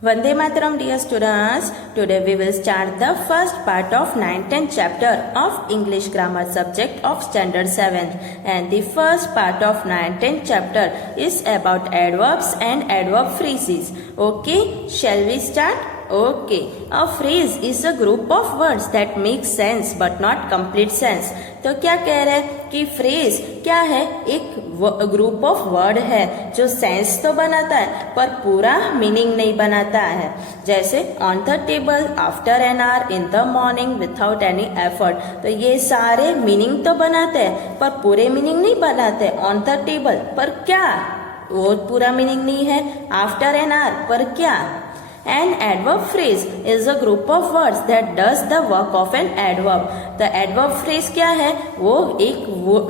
Vande Mataram, dear students. Today we will start the first part of 9th and chapter of English grammar subject of standard 7th. And the first part of 9th and chapter is about adverbs and adverb phrases. Okay, shall we start? Okay, a phrase is a group of words that make sense but not complete sense. तो क्या कह रहे हैं कि phrase क्या है? एक group of word है जो सेंस तो बनाता है पर पूरा मीनिंग नहीं बनाता है. जैसे on the table, after an hour, in the morning, without any effort. तो ये सारे मीनिंग तो बनाते हैं पर पूरे मीनिंग नहीं बनाते. ऑन द टेबल पर क्या, वो पूरा मीनिंग नहीं है. आफ्टर एन आवर पर क्या. An adverb phrase is a group of words that does the work of an adverb. तो adverb phrase क्या है? वो एक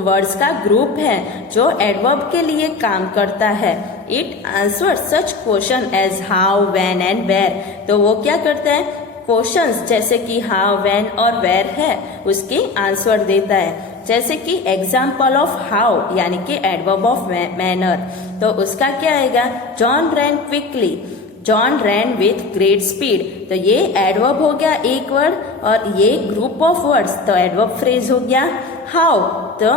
वर्ड्स का ग्रुप है जो adverb के लिए काम करता है. It answers such question as how, when and where. तो वो क्या करता है? क्वेश्चंस जैसे कि how, when और where है उसकी आंसर देता है. जैसे कि एग्जाम्पल ऑफ हाउ यानी कि एडवर्ब ऑफ मैनर. तो उसका क्या आएगा? John ran quickly, John ran with great speed. तो ये एडवर्ब हो गया एक वर्ड और ये ग्रुप ऑफ वर्ड्स. तो एडवर्ब फ्रेज हो गया हाउ, तो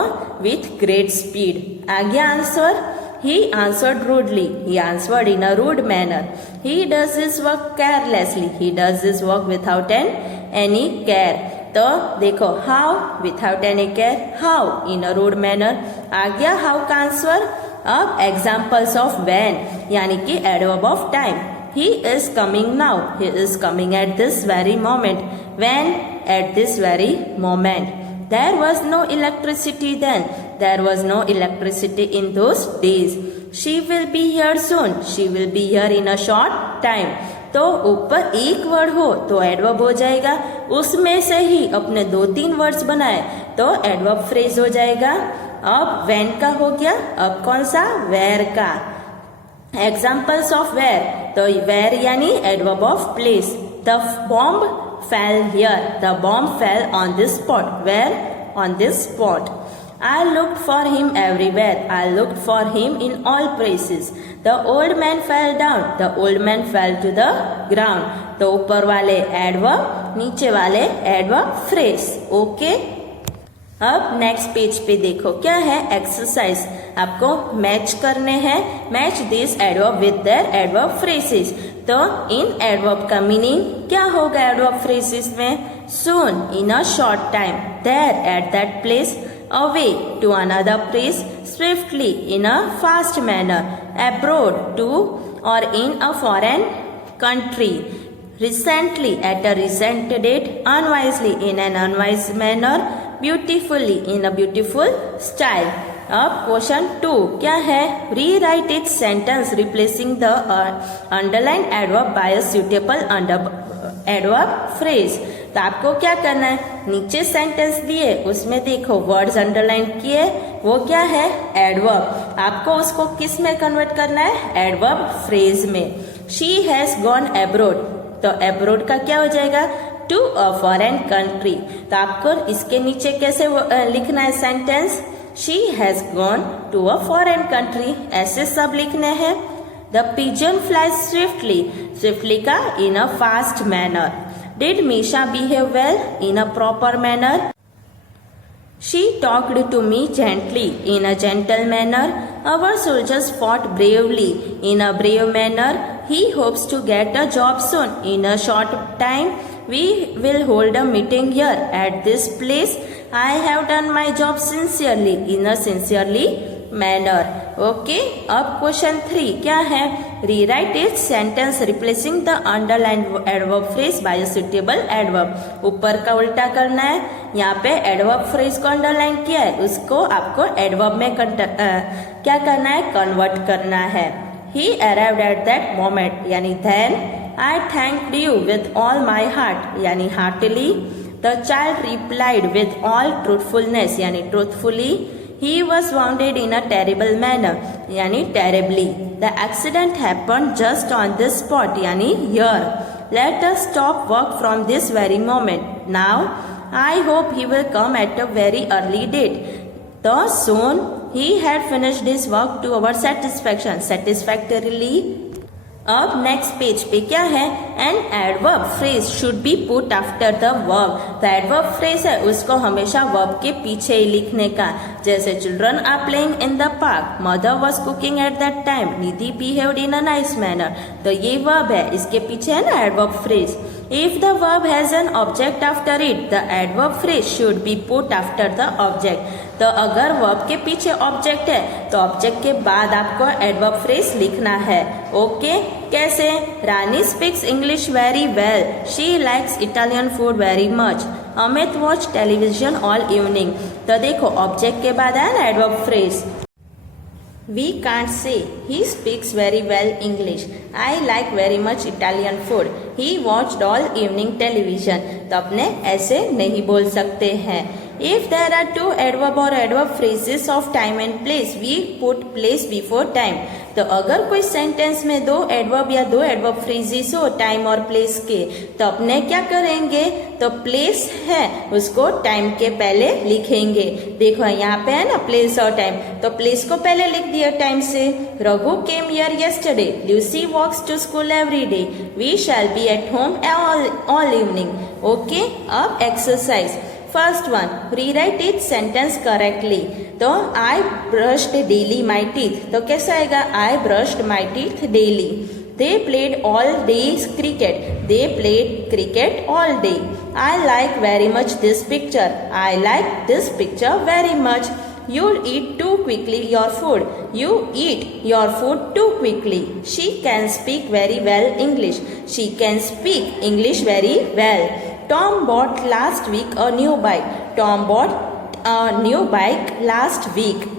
विथ ग्रेट स्पीड. आ गया answer. He answered rudely, he answered in a rude manner. He does his work carelessly, he does his work without any care. तो देखो how without any care, how in a rude manner. आ गया how का answer. अब examples of when यानी कि adverb of time. He is coming now. He is coming at this very moment. When? At this very moment. There was no electricity then. There was no electricity in those days. She will be here soon. She will be here in a short time. तो ऊपर एक word हो तो adverb हो जाएगा. उसमें से ही अपने 2-3 वर्ड्स बनाए तो एडवर्ब फ्रेज हो जाएगा. अब when का हो गया. अब कौन सा? where का. Examples of where. तो वेयर यानी adverb of place. The bomb fell here, the bomb fell on this spot. Where? On this spot. I looked for him everywhere. I looked for him in all places. The old man fell down. The old man fell to the ground. तो ऊपर वाले adverb, नीचे वाले adverb phrase. Okay. अब next page पे देखो क्या है. एक्सरसाइज आपको मैच करने हैं. Match this adverb with their adverb phrases. तो इन एडवर्ब का मीनिंग क्या होगा एडवर्ब फ्रेजेस में? Soon, in a short time, there, at that place, away, to another place, swiftly, in a fast manner, abroad, to और in a foreign country, recently, at a recent date, unwisely, in an unwise manner, beautifully, in a beautiful style. अब question 2 क्या है? Rewrite it sentence replacing the underline adverb by a suitable adverb phrase. तो आपको क्या करना है? नीचे sentence दिए उसमें देखो वर्ड्स अंडरलाइन किए, वो क्या है? एडवर्ब. आपको उसको किस में कन्वर्ट करना है? एडवर्ब फ्रेज में. She has gone abroad. तो अब्रोड का क्या हो जाएगा? To a foreign country. तो आपको इसके नीचे कैसे लिखना है sentence? She has gone to a foreign country. ऐसे सब लिखने हैं. The pigeon flies swiftly, swiftly का in a fast manner. Did Misha behave well? In a proper manner. She talked to me gently, in a gentle manner. Our soldiers fought bravely, in a brave manner. He hopes to get a job soon, in a short time. We will hold a meeting here, at this place. I have done my job sincerely, in a sincerely manner. Okay. अब question 3 क्या है? Rewrite it sentence replacing the underline adverb phrase bye suitable adverb. ऊपर का उल्टा करना है. यहाँ पे एडवर्ब फ्रेज को अंडरलाइन किया है, उसको आपको एडवर्ब में क्या करना है? कन्वर्ट करना है. He arrived at that moment यानी then. I thanked you with all my heart यानी heartly. The child replied with all truthfulness यानी truthfully. He was wounded in a terrible manner यानी terribly. The accident happened just on this spot यानी here. Let us stop work from this very moment. Now, I hope he will come at a very early date. So soon he had finished his work to our satisfaction. Satisfactorily. अब next page पे क्या है, an adverb phrase should be put after the verb. तो adverb phrase है उसको हमेशा verb के पीछे ही लिखने का। जैसे children are playing in the park, mother was cooking at that time, Nidhi behaved in a nice manner. तो ये वर्ब है, इसके पीछे है ना adverb phrase. If the verb has an object after it, the adverb phrase should be put after the object. तो अगर verb के पीछे object है तो object के बाद आपको adverb phrase लिखना है। ओके कैसे? रानी speaks English very well. She likes Italian food very much. Amit watch television all evening. तो देखो object के बाद है ना adverb phrase। We can't say he speaks very well English. I like very much Italian food. He watched all evening television. तो अपने ऐसे नहीं बोल सकते हैं। If there are two adverb or adverb phrases of time and place, we put place before time. तो अगर कोई सेंटेंस में दो एडवर्ब या दो एडवर्ब फ्रेजेस हो टाइम और प्लेस के, तो अपने क्या करेंगे? तो प्लेस है उसको टाइम के पहले लिखेंगे। देखो यहाँ पे है ना प्लेस और टाइम, तो प्लेस को पहले लिख दिया टाइम से। Raghu came here yesterday, Lucy walks to school every day, we shall be at home all evening. Okay अब exercise first one, rewrite each sentence correctly. तो I brushed daily my teeth, तो कैसा आएगा? I brushed my teeth daily. They played all day cricket, they played cricket all day. I like very much this picture, I like this picture very much. You eat too quickly your food, you eat your food too quickly. She can speak very well English, she can speak English very well. Tom bought last week a new bike. Tom bought a new bike last week.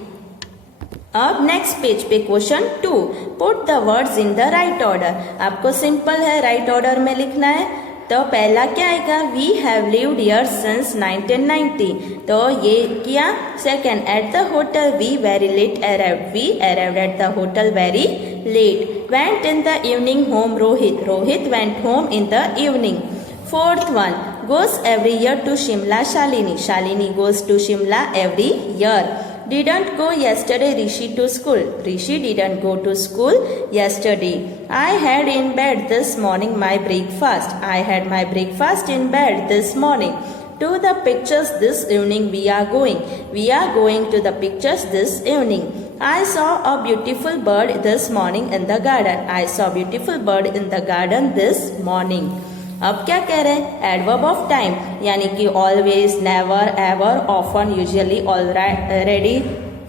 अब next page पे question 2, put the words in the right order. आपको simple है, right order में लिखना है। तो पहला क्या आएगा? We have lived here since 1990। तो ये किया। Second, at the hotel we very late arrived, we arrived at the hotel very late. Went in the evening home Rohit, Rohit went home in the evening. Fourth one, goes every year to Shimla Shalini, Shalini goes to Shimla every year. Didn't go yesterday Rishi to school, Rishi didn't go to school yesterday. I had in bed this morning my breakfast, I had my breakfast in bed this morning. To the pictures this evening we are going to the pictures this evening. I saw a beautiful bird this morning in the garden, I saw a beautiful bird in the garden this morning. अब क्या कह रहे हैं? Adverb of time, यानी कि always, never, ever, often, usually, already,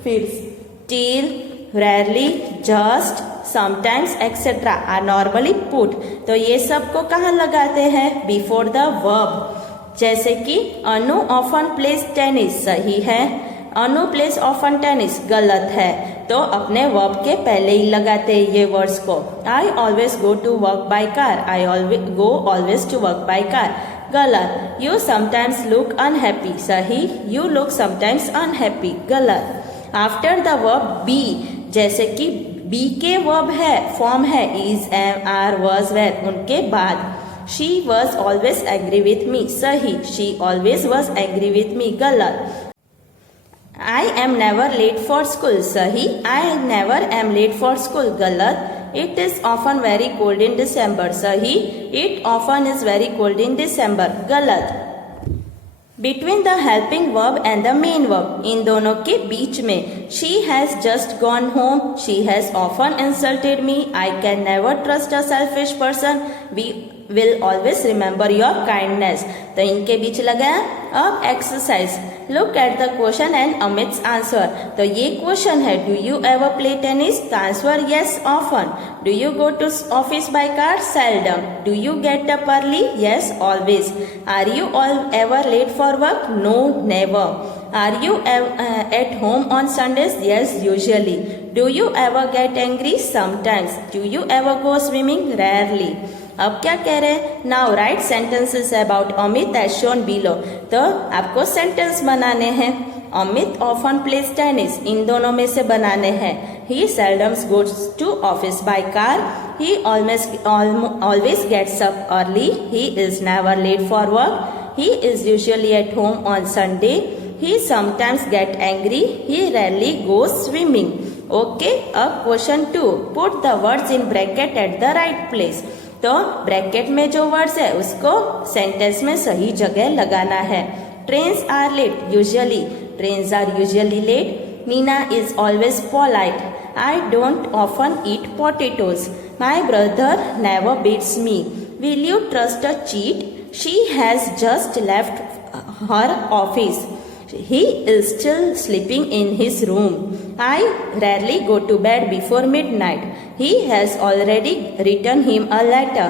फिर still, rarely, just, sometimes etcetera are normally put. तो ये सब को कहाँ लगाते हैं? Before the verb. जैसे कि अनु ऑफन प्लेस टेनिस, सही है। अनु प्लेस ऑफन टेनिस, गलत है। तो अपने वर्ब के पहले ही लगाते हैं ये वर्ड्स को। I always go to work by car, I go always to work by car, गलत। यू समटाइम्स लुक अनहैप्पी, सही। यू लुक समटाइम्स अनहैप्पी, गलत। आफ्टर द वर्ब बी, जैसे कि बी के वर्ब है, फॉर्म है is, am, are, was, were, उनके बाद she was always angry with me, सही। She always was angry with me, गलत। I am never late for school, सही। I never am late for school, गलत। It is often very cold in December, सही। It often is very cold in December, गलत। Between the helping verb and the main verb, इन दोनों के बीच में she has just gone home, she has often insulted me, I can never trust a selfish person, we will always remember your kindness। तो इनके बीच लगाया। अब exercise, look at the question and Amit's answer. तो ये क्वेश्चन है, do you ever play tennis? The answer yes, often. Do you go to office by car? Seldom. Do you get up early? Yes, always. Are you ever late for work? No, never. Are you at home on Sundays? Yes, usually. Do you ever get angry? Sometimes. Do you ever go swimming? Rarely. अब क्या कह रहे हैं? Now write sentences about Amit as shown below. तो आपको sentence बनाने हैं। Amit often plays tennis, इन दोनों में से बनाने हैं। He seldoms goes to office by car, he always gets up early, he is never late for work, he is usually at home on Sunday, he sometimes get angry, he rarely goes swimming। Okay, अब question 2, put the words in bracket at the right place. तो bracket में जो words है उसको sentence में सही जगह लगाना है। Trains are late usually, trains are usually late. Meena is always polite, I don't often eat potatoes. My brother never beats me, will you trust a cheat? She has just left her office, he is still sleeping in his room. I rarely go to bed before midnight. He has already written him a letter.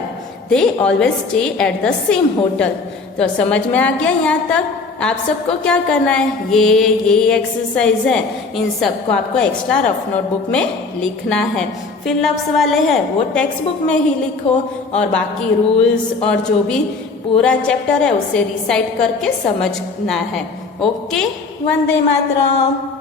They always stay at the same hotel. तो समझ में आ गया यहाँ तक? आप सबको क्या करना है, ये एक्सरसाइज है, इन सबको आपको एक्स्ट्रा रफ नोटबुक में लिखना है। फिलअप्स वाले हैं वो टेक्स्ट बुक में ही लिखो, और बाकी रूल्स और जो भी पूरा चैप्टर है उसे रिसाइट करके समझना है। ओके, वंदे मातरम।